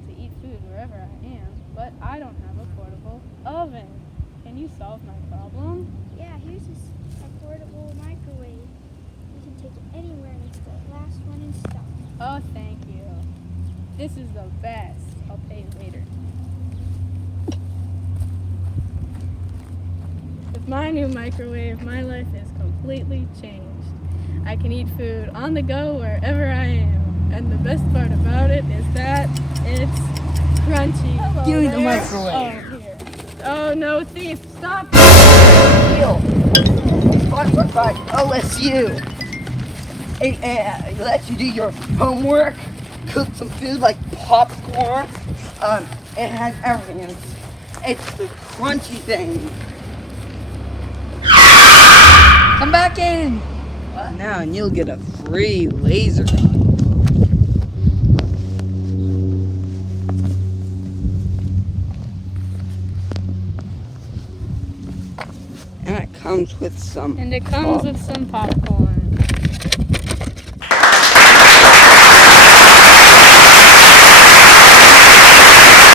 able to eat food wherever I am, but I don't have a portable oven. Can you solve my problem? Yeah, here's a portable microwave. You can take it anywhere and it's the last one in stock. Oh, thank you. This is the best. I'll pay you later. With my new microwave, my life is completely changed. I can eat food on the go wherever I am. And the best part about it is that it's crunchy. Hello Give me the there. microwave. Oh, here. Oh, no, thief. Stop. Deal. Sponsored by OSU. It lets you do your homework, cook some food like popcorn. It has everything. It's the crunchy thing. Come back in. What? Now, and you'll get a free laser gun. And it comes with some. And it comes with some popcorn.